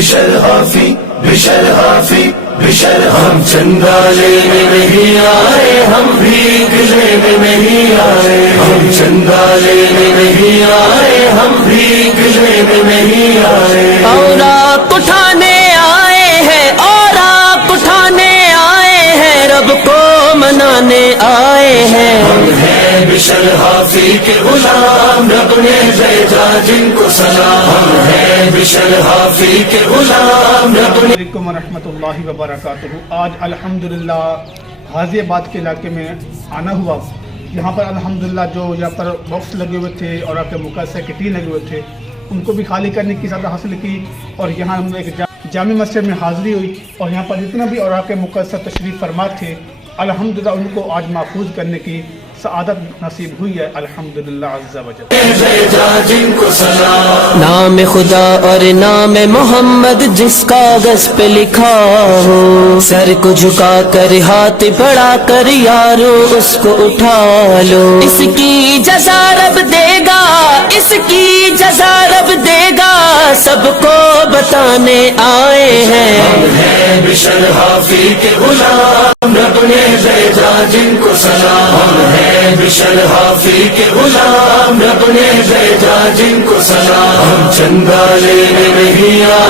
بشر حافی بشر حافی بشر، ہم چندہ لینے نہیں آئے، ہم بھیک لینے نہیں آئے، ہم چندہ لینے نہیں آئے، ہم بھیک لینے نہیں آئے، اور آپ اٹھانے آئے ہیں، اور آپ اٹھانے آئے ہیں، رب کو منانے آئے ہیں۔ ہم ہیں بشر حافی کے غلام، رب نے بھیجا جن کو سلام، ہم ہیں بشر حافی کے غلام، رب نے علیکم ورحمۃ اللہ وبرکاتہ۔ آج الحمدللہ غازی آباد کے علاقے میں آنا ہوا۔ یہاں پر الحمدللہ جو یہاں پر باکس لگے ہوئے تھے اور آپ کے مقدسہ کے ٹین لگے ہوئے تھے، ان کو بھی خالی کرنے کی سعادت حاصل کی، اور یہاں ہم نے ایک جامع مسجد میں حاضری ہوئی، اور یہاں پر جتنا بھی اوراق مقدسہ تشریف فرما تھے الحمدللہ ان کو آج محفوظ کرنے کی سعادت نصیب ہوئی ہے، الحمدللہ عز و جل۔ بھیجا جن کو سلام، نام خدا اور نام محمد جس کاغذ پہ لکھا ہو، سر کو جھکا کر ہاتھ بڑھا کر یارو اس کو اٹھا لو، اس کی جزا رب دے گا، اس کی جزا رب دے گا، سب کو بتانے آئے ہیں۔ ہم ہیں بشر حافی کے غلام، رب نے بھیجا جن کو سلام، ہم ہیں بشر حافی کے غلام، رب نے بھیجا جن کو سلام، ہم چندہ لینے نہیں آئے۔